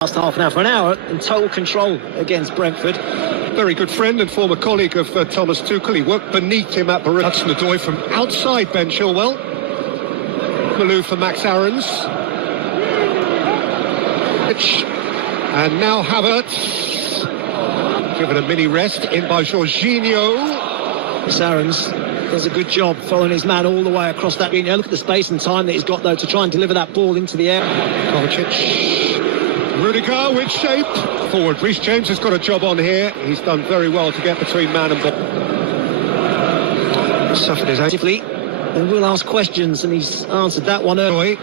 Last half an hour for an hour in total control against Brentford. Very good friend and former colleague of Thomas Tuchel. He worked beneath him at Borussia. Hudson-Odoi from outside Ben Chilwell. Malou for Max Aarons. And now Havertz. Given a mini rest in by Jorginho. Max Aarons does a good job following his man all the way across that. Look at the space and time that he's got though to try and deliver that ball into the air. Kovacic. Rudiger with shape. Forward. Reece James has got a job on here. He's done very well to get between man and ball. Suffered his actively. And we'll ask questions, and he's answered that one early.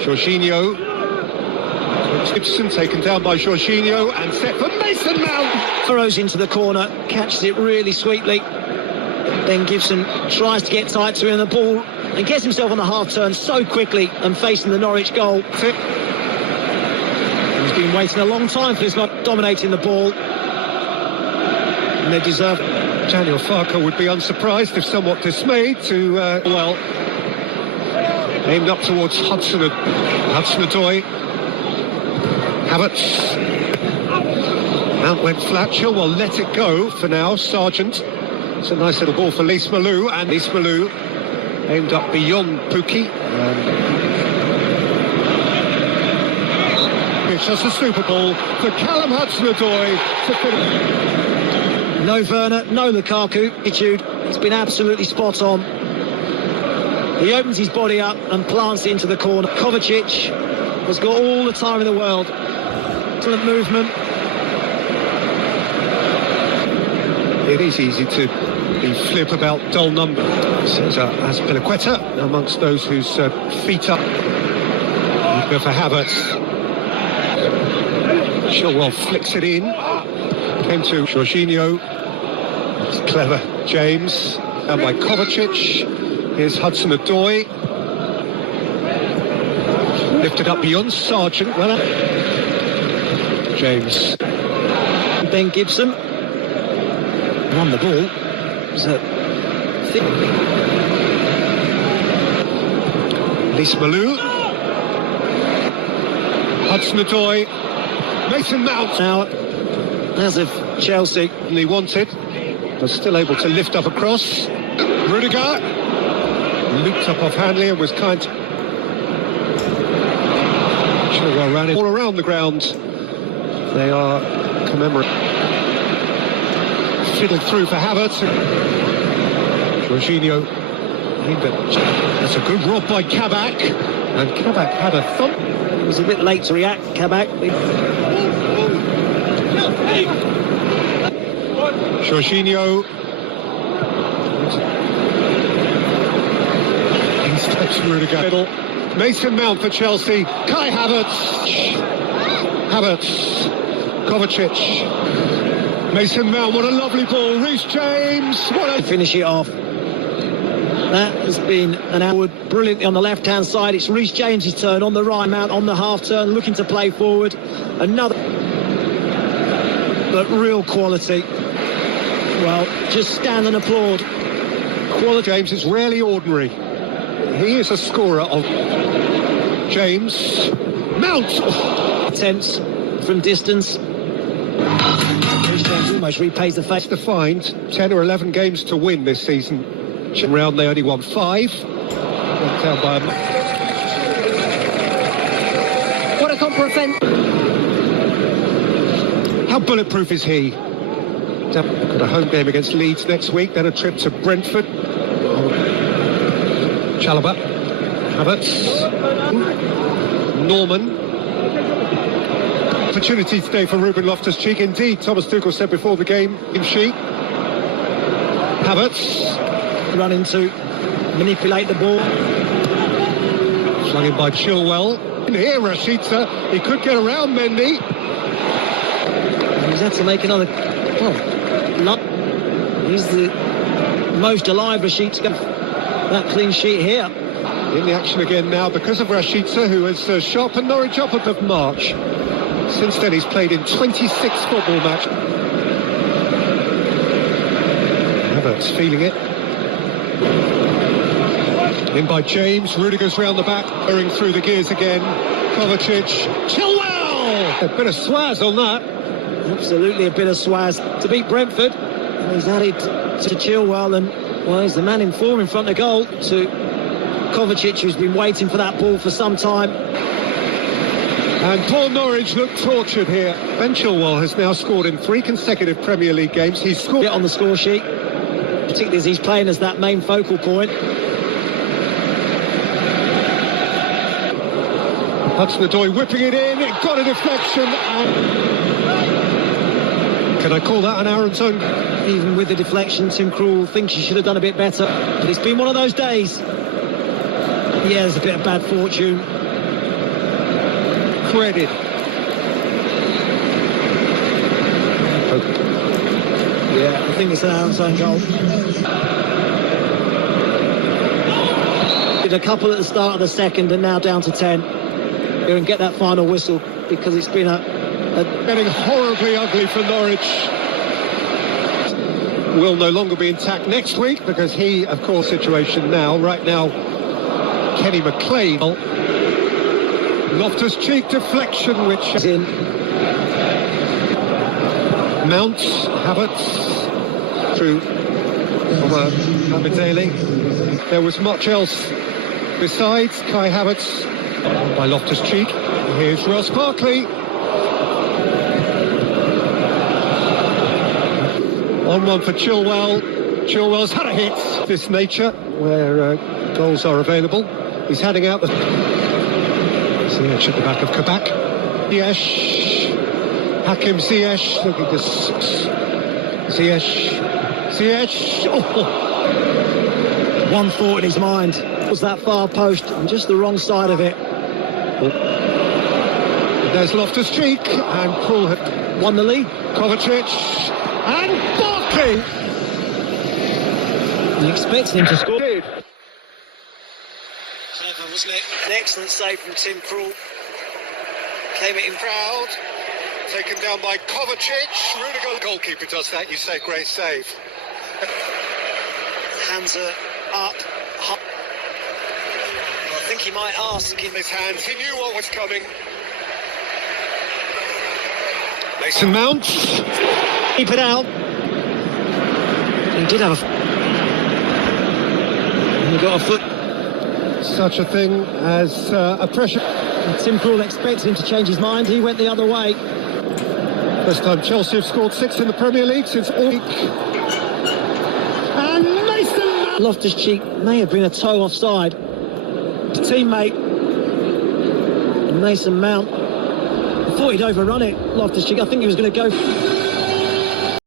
Jorginho. Gibson taken down by Jorginho and set for Mason Mount. Burrows into the corner, catches it really sweetly. Ben Gibson tries to get tight to him the ball and gets himself on the half turn so quickly and facing the Norwich goal. He's been waiting a long time for this, not dominating the ball. And they deserve it. Daniel Farke would be unsurprised if somewhat dismayed to, aimed up towards Hudson-Odoi. Havertz. Mount went flat. Chilwell let it go for now. Sargent. It's a nice little ball for Lys Malou. And Lys Malou aimed up beyond Pukki. Just a super ball for Callum Hudson-Odoi to finish. No Werner, no Lukaku. It's been absolutely spot on. He opens his body up and plants it into the corner. Kovacic has got all the time in the world. Excellent movement. It is easy to be flip about dull numbers. Says Azpilicueta amongst those whose feet up. Go for Havertz. Chilwell flicks it in. Came to Jorginho. It's clever. James. And by Kovacic. Here's Hudson-Odoi. Lifted up beyond Sargent. Well, James. Ben Gibson. Won the ball. Lys Malou. Hudson-Odoi. Mason Mount. Now, as of Chelsea. And he wanted, but still able to lift up across. Rudiger. Looped up off Hanley and was kind. Chilwell ran it all around the ground. They are commemorating. Fiddled through for Havertz. Jorginho. That's a good rob by Kabak. And Kabak had a thump. He was a bit late to react, Kabak. Jorginho. He steps Rudiger. Middle. Mason Mount for Chelsea. Kai Havertz. Kovacic. Mason Mount, what a lovely ball. Reece James. What a... Finish it off. That has been an outward brilliantly on the left-hand side. It's Reece James' turn on the right. Mount on the half-turn, looking to play forward. Another... But real quality. Well, just stand and applaud. Quality. James is rarely ordinary. He is a scorer of... James. Mount! Attempts from distance. Reece James almost repays the face. Defined 10 or 11 games to win this season. Round they only won 5. Went down by What a comprehend. How bulletproof is he? Got a home game against Leeds next week, then a trip to Brentford. Chalobah, Havertz, Norman. Opportunity today for Ruben Loftus-Cheek. Indeed, Thomas Tuchel said before the game in sheet. Havertz. Run into, manipulate the ball. Flung in by Chilwell. And here, Rashica, he could get around Mendy. And he's had to make another... Well, he's the most alive Rashica. That clean sheet here. In the action again now because of Rashica, who has sharpened Norwich up of March. Since then, he's played in 26 football matches. Havertz feeling it. In by James, Rudiger's round the back, going through the gears again. Kovacic, Chilwell! A bit of swaz on that. Absolutely a bit of swaz to beat Brentford. And he's added to Chilwell, and well, he's the man in form in front of goal to Kovacic, who's been waiting for that ball for some time. And poor Norwich look tortured here. Ben Chilwell has now scored in 3 consecutive Premier League games. He's scored Get on the score sheet, particularly as he's playing as that main focal point. Hudson-Odoi whipping it in. It got a deflection. And can I call that an Aaron's own? Even with the deflection, Tim Krul thinks he should have done a bit better. But it's been one of those days. Yeah, there's a bit of bad fortune. Threaded. Yeah, I think it's an Aaron's own goal. Did a couple at the start of the second and now down to 10. Go and get that final whistle, because it's been a getting horribly ugly for Norwich. Will no longer be intact next week, because he, of course, situation now. Right now, Kenny McLean. Loftus-Cheek deflection, which is in. Mount, Havertz, through Daly. There was much else besides Kai Havertz by Loftus-Cheek. Here's Ross Barkley. On one for Chilwell. Chilwell's had a hit. This nature, where goals are available. He's heading out the... Ziyech at the back of Kabak. Ziyech. Hakim Ziyech looking to... Ziyech. Oh. One thought in his mind was that far post and just the wrong side of it. There's Loftus-Cheek, and Krul had won the lead. Kovacic and Barkley. He expects him to score. Did. Clever, wasn't it? An excellent save from Tim Krul. Came it in Proud. Taken down by Kovacic. Rudiger, goalkeeper does that. You say great save. Hands are up. I think he might ask in his hands. He knew what was coming. Mason Mount. Keep it out. He did have he got a foot. Such a thing as a pressure. And Tim Krul expected him to change his mind. He went the other way. First time Chelsea have scored 6 in the Premier League since all week. And Mason Mount. Loftus-Cheek may have been a toe offside. The teammate Mason Mount. I thought he'd overrun it, Loftus-Cheek. I think he was going to go.